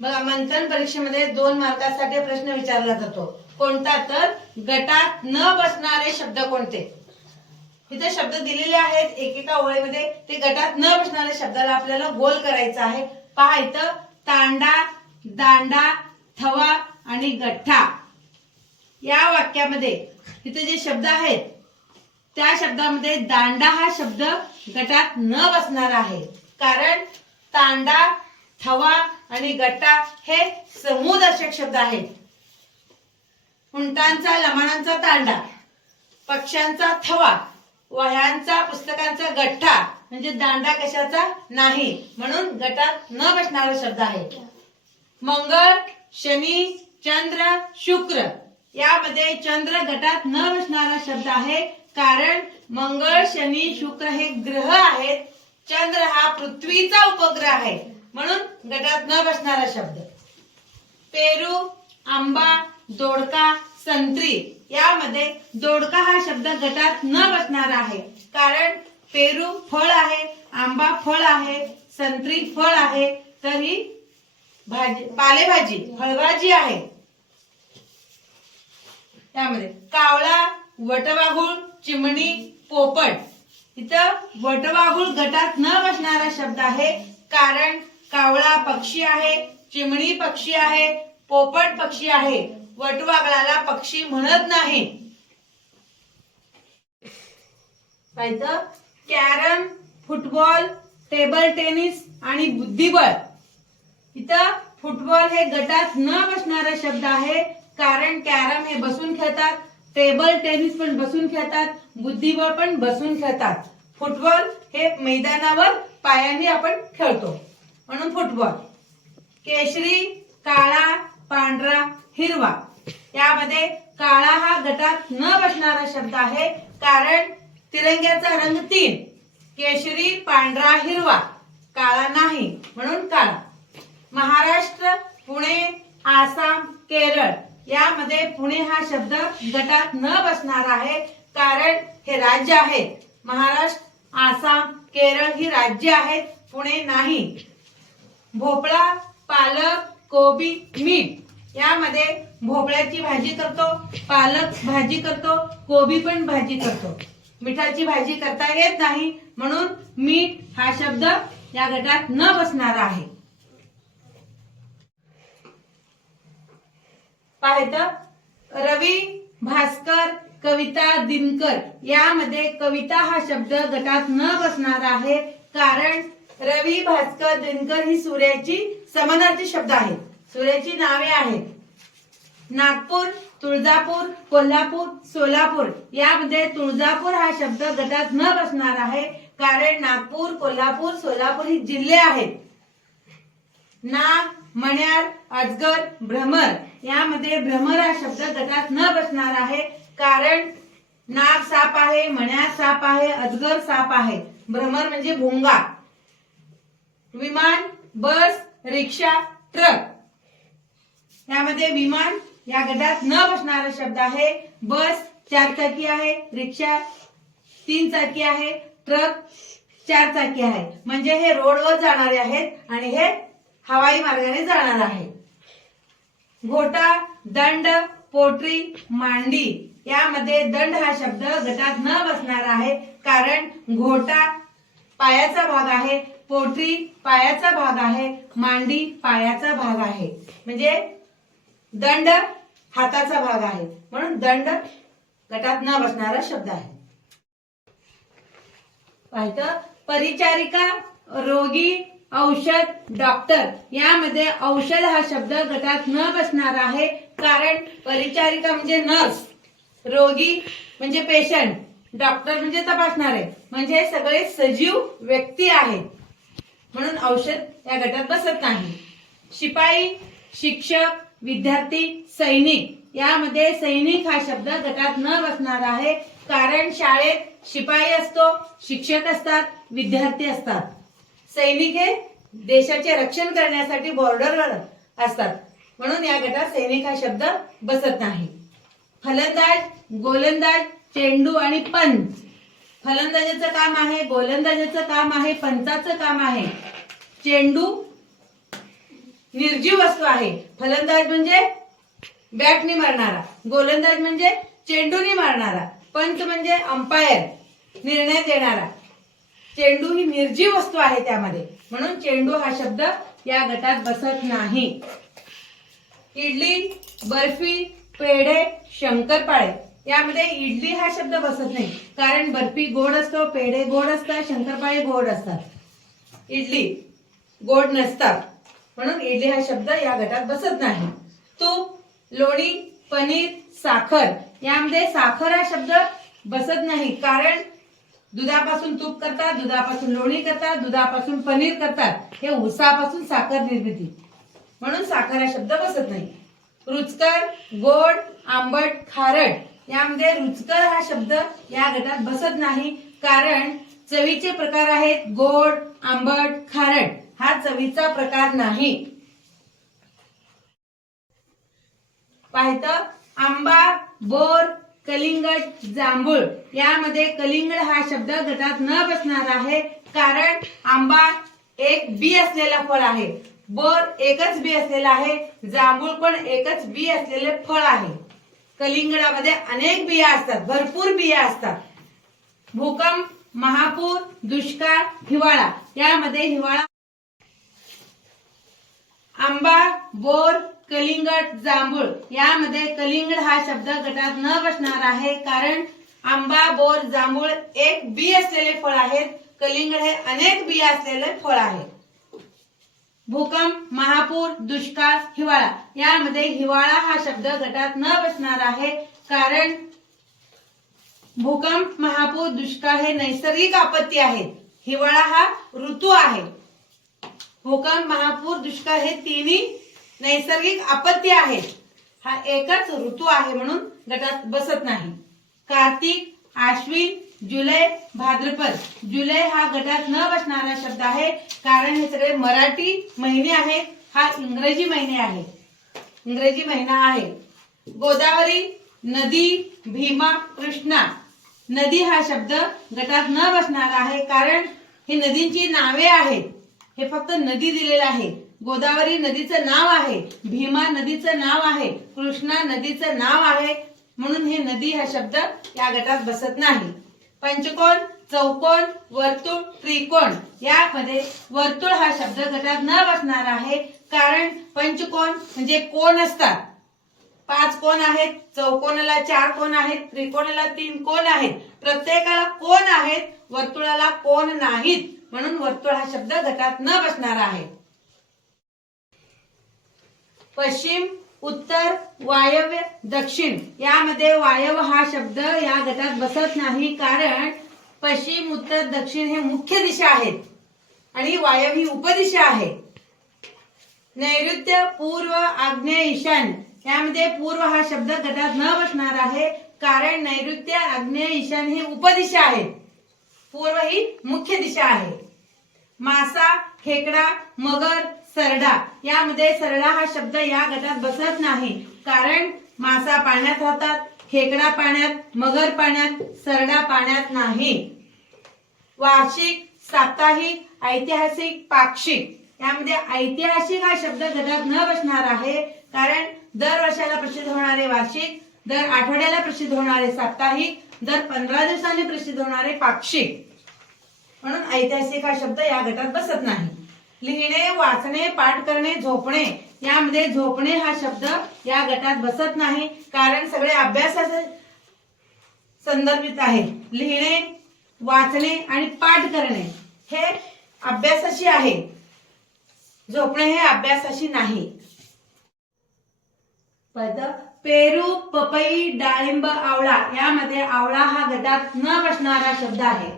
बघा मंथन परीक्षेमध्ये दोन मार्कासाठी प्रश्न विचारला जातो. कोणता तर? गटात न बसणारे शब्द कोणते? इथे शब्द दिलेले आहेत एकेका ओळीमध्ये. ते गटात न बसणाऱ्या शब्दाला आपल्याला गोल करायचा आहे. पहा इथं तांडा दांडा थवा आणि गठ्ठा. या वाक्यामध्ये इथे जे शब्द आहेत त्या शब्दामध्ये दांडा हा शब्द गटात न बसणार आहे. कारण तांडा थवा आणि गट्टा हे समूहदर्शक शब्द आहेत. उंटांचा लमाणांचा तांडा पक्ष्यांचा थवा वह्यांचा पुस्तकांचा गठ्ठा म्हणजे दांडा कशाचा? नाही. म्हणून गटात न बसणारा शब्द आहे. मंगळ शनी चंद्र शुक्र. यामध्ये चंद्र गटात न बसणारा शब्द आहे. कारण मंगळ शनी शुक्र हे ग्रह आहेत. चंद्र हा पृथ्वीचा उपग्रह आहे. म्हणून गटात न बसणारा शब्द. पेरू आंबा दोडका संत्री यामध्ये दोडका हा शब्द गटात न बसणारा आहे. कारण पेरू फळ आहे आंबा फळ आहे संत्री फळ आहे तर ही भाजी पालेभाजी फळभाजी आहे. त्यामध्ये कावळा वटवाघूळ चिमणी पोपट. इथं वटवाघूळ गटात न बसणारा शब्द आहे. कारण कावळा पक्षी आहे चिमणी पक्षी आहे पोपट पक्षी आहे वटवागळाला पक्षी म्हणत नाही. कॅरम फुटबॉल टेबल टेनिस आणि बुद्धिबळ. इथं फुटबॉल हे गटात न बसणारा शब्द आहे कारण कॅरम हे बसून खेळतात टेबल टेनिस पण बसून खेळतात बुद्धिबळ पण बसून खेळतात. फुटबॉल हे मैदानावर पायाने आपण खेळतो. म्हणून फुटबॉल. केशरी काळा पांढरा हिरवा. यामध्ये काळा हा गटात न बसणारा शब्द आहे कारण तिरंग्याचा रंग तीन. केशरी पांढरा हिरवा. काळा नाही म्हणून काळा. महाराष्ट्र पुणे आसाम केरळ. यामध्ये पुणे हा शब्द गटात न बसणार आहे कारण हे राज्य आहेत महाराष्ट्र आसाम केरळ ही राज्य आहेत पुणे नाही. भोपळा पालक कोबी मीठ. यामध्ये भोपळ्याची भाजी करतो पालक भाजी करतो कोबी पण भाजी करतो. मिठाची भाजी करता येत नाही म्हणून मीठ हा शब्द या गटात न बसणारा आहे. पाहायचं रवी भास्कर कविता दिनकर. यामध्ये कविता हा शब्द गटात न बसणार आहे कारण रवी भास्कर दिनकर ही सूर्याची समानार्थी शब्द आहेत. सूर्याची नावे आहेत. नागपूर तुळजापूर कोल्हापूर सोलापूर. यामध्ये तुळजापूर हा शब्द गटात न बसणार आहे. कारण नागपूर कोल्हापूर सोलापूर ही जिल्हे आहेत. नाग मण्यार अजगर भ्रमर. यामध्ये भ्रमर हा शब्द गटात न बसणार आहे. कारण नाग साप आहे मण्यार साप आहे अजगर साप आहे. भ्रमर म्हणजे भोंगा. विमान बस रिक्षा ट्रक. यामध्ये विमान या गटात न बसणारा शब्द आहे. बस चार चाकी आहे रिक्षा तीन चाकी आहे ट्रक चार चाकी आहे. म्हणजे हे रोडवर जाणारे आहेत आणि हे हवाई मार्गाने जाणार आहे. घोटा दंड पोटरी मांडी यामध्ये दंड हा शब्द गटात न बसणार आहे. कारण घोटा पायाचा भाग आहे. पोटरी पायाचा भाग आहे मांडी पायाचा भाग आहे. म्हणजे दंड हाताचा भाग आहे. म्हणून दंड गटात न बसणारा शब्द आहे. पाहिजे परिचारिका रोगी औषध डॉक्टर यामध्ये औषध हा शब्द गटात न बसणार आहे. कारण परिचारिका म्हणजे नर्स रोगी म्हणजे पेशंट डॉक्टर म्हणजे तपासणारे. म्हणजे सगळे सजीव व्यक्ती आहेत. म्हणून औषध या गटात बसत नाही. शिपाई शिक्षक विद्यार्थी सैनिक यामध्ये सैनिक हा शब्द गटात न बसणार आहे. कारण शाळेत शिपाई असतो शिक्षक असतात विद्यार्थी असतात. सैनिक हे देशाचे रक्षण करण्यासाठी बॉर्डरवर असतात. म्हणून या गटात सैनिक हा शब्द बसत नाही. फलंदाज गोलंदाज चेंडू आणि पंच फलंदाजाचं काम आहे गोलंदाजाचं काम आहे पंचाचं काम आहे. चेंडू निर्जीव वस्तू आहे. फलंदाज म्हणजे बॅटनी मारणारा. गोलंदाज म्हणजे चेंडूनी मारणारा. पंच म्हणजे अंपायर निर्णय देणारा. चेंडू ही निर्जीव वस्तू आहे त्यामध्ये. म्हणून चेंडू हा शब्द या गटात बसत नाही. इडली बर्फी पेढे शंकरपाळे. यामध्ये इडली हा शब्द बसत नाही. कारण बर्फी गोड असतो पेढे गोड असतात शंकरपाळे गोड असतात. इडली गोड नसतात. म्हणून इडली हा शब्द या गटात बसत नाही. तूप लोणी पनीर साखर यामध्ये साखर हा शब्द बसत नाही. कारण दुधापासून तूप करतात दुधापासून लोणी करतात दुधापासून पनीर करतात. हे उसापासून साखर निर्मिती. म्हणून साखर हा शब्द बसत नाही. रुचकर गोड आंबट खारट यामध्ये रुचकर हा शब्द या गटात बसत नाही. कारण चवीचे प्रकार आहेत गोड आंबट खारट. हा चवीचा प्रकार नाही. पाहतं आंबा बोर कलिंगड जांभूळ. यामध्ये कलिंगड हा शब्द गटात न बसणार आहे. कारण आंबा एक बी असलेला फळ आहे. बोर एकच बी असलेला आहे. जांभूळ पण एकच बी असलेले फळ आहे. कलिंगडामध्ये अनेक बिया असतात भरपूर बिया असतात. भूकंप महापूर दुष्काळ हिवाळा यामध्ये हिवाळा आंबा बोर कलिंगड जांभूळ यामध्ये कलिंगड हा शब्द गटात न बसणार आहे कारण आंबा बोर जांभूळ एक बी असलेले फळ आहेत. कलिंगड हे अनेक बिया असलेले फळ आहे. भूकंप महापूर दुष्काळ हिवाळा. यामध्ये हिवाळा हा शब्द गटात न बसणार आहे. कारण भूकंप महापूर दुष्काळ हे नैसर्गिक आपत्ती आहेत हिवाळा हा ऋतू आहे. भूकंप महापूर दुष्काळ हे तिन्ही नैसर्गिक आपत्ती आहेत. हा एकच ऋतू आहे म्हणून गटात बसत नाही. कार्तिक आश्विन जुलै भाद्रपद. जुलै हा गटात न बसणारा शब्द आहे. कारण हे सगळे मराठी महिने आहेत. हा इंग्रजी महिने आहे. इंग्रजी महिना आहे. गोदावरी नदी भीमा कृष्णा. नदी हा शब्द गटात न बसणारा आहे. कारण ही नदींची नावे आहेत. हे फक्त नदी दिलेलं आहे. गोदावरी नदीचं नाव आहे. भीमा नदीचं नाव आहे. कृष्णा नदीचं नाव आहे. म्हणून हे नदी हा शब्द या गटात बसत नाही. पंचकोन चौकोन वर्तुळ त्रिकोण. यामध्ये वर्तुळ हा शब्द गटात न बसणार आहे. कारण पंचकोन म्हणजे कोण असतात? पाच कोण आहेत चौकोनाला चार कोण आहेत त्रिकोणाला तीन कोण आहेत? प्रत्येकाला कोण आहेत वर्तुळाला कोण नाहीत? म्हणून वर्तुळ हा शब्द गटात न बसणार आहे. पश्चिम उत्तर वायव्य दक्षिण. यामध्ये वायव्य हा शब्द या गटात बसत नाही कारण पश्चिम उत्तर दक्षिण हे मुख्य दिशा आहेत. आणि वायव्य ही उपदिशा आहे. नैऋत्य पूर्व आग्नेय ईशान. यामध्ये पूर्व हा शब्द गटात न बसणार आहे कारण नैऋत्य आग्नेय ईशान ही उपदिशा आहेत पूर्व ही मुख्य दिशा आहे. मासा खेकडा मगर सरडा. यामध्ये सरडा हा शब्द या गटात बसत नाही. कारण मासा पाण्यात राहतात खेकडा पाण्यात मगर पाण्यात सरडा पाण्यात नाही. वार्षिक साप्ताहिक ऐतिहासिक पाक्षिक. यामध्ये ऐतिहासिक हा शब्द गटात न बसणार आहे. कारण दर वर्षाला प्रसिद्ध होणारे वार्षिक दर आठवड्याला प्रसिद्ध होणारे साप्ताहिक दर पंधरा दिवसांनी प्रसिद्ध होणारे पाक्षिक. म्हणून ऐतिहासिक हा शब्द या गटात बसत नाही. लिहिणे वाचणे पाठ करणे झोपणे यामध्ये झोपणे हा शब्द या गटात बसत नाही कारण सगळे अभ्यासाचे संदर्भित आहे. लिहिणे वाचणे आणि पाठ करणे हे अभ्यासाशी आहे. झोपणे हे अभ्यासाशी नाही. पद पेरू पपई डाळिंब आवळा यामध्ये आवळा हा गटात न बसणारा शब्द आहे.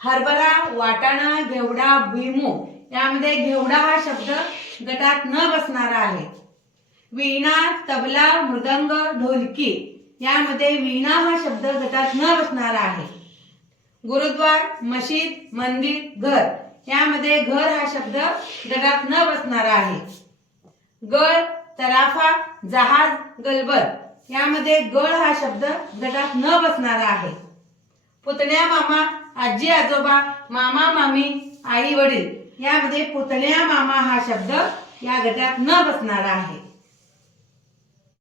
हरभरा वाटाणा घेवडा भुईमूग यामध्ये घेवडा हा शब्द गटात न बसणारा आहे. वीणा तबला मृदंग ढोलकी यामध्ये वीणा हा शब्द गटात न बसणारा आहे. गुरुद्वार मशीद मंदिर घर यामध्ये घर हा शब्द गटात न बसणारा आहे. गळ तराफा जहाज गलबर यामध्ये गळ हा शब्द गटात न बसणारा आहे. पुतण्या मामा आजी आजोबा मामा मामी आई वडील यामध्ये पुतण्या मामा हा शब्द या गटात न बसणारा आहे.